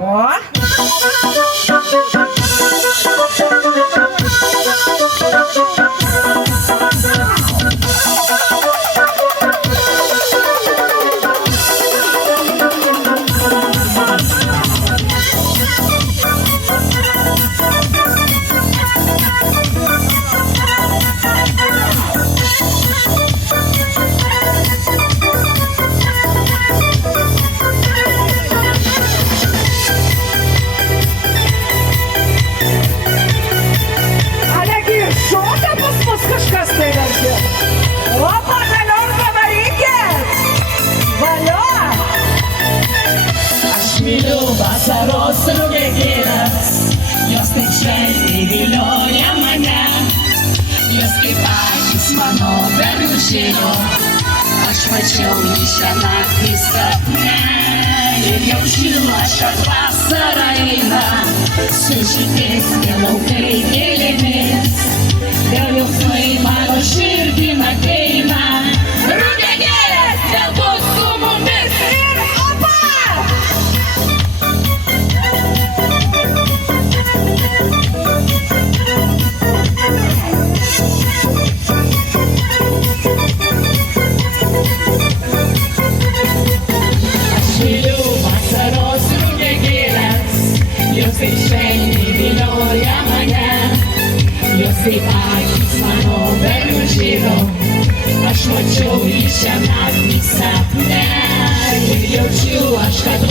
O. Vasaros rugiagėlės, jos taip švelniai vilioja mane, jos kaip akys mano bernužėlio, aš mačiau jį šią naktį sapne. Ir jau žino, kad vasara eina, sužydės tie laukai gėlėmis, vėl jausmai mano širdin ateina. Rugiagėlės vėl bus su mumis ir opa! Taip švelniai vilioja mane, jos taip akys mano bernužėlio, aš mačiau jį šią naktį sapne. Ir jaučiu aš, kad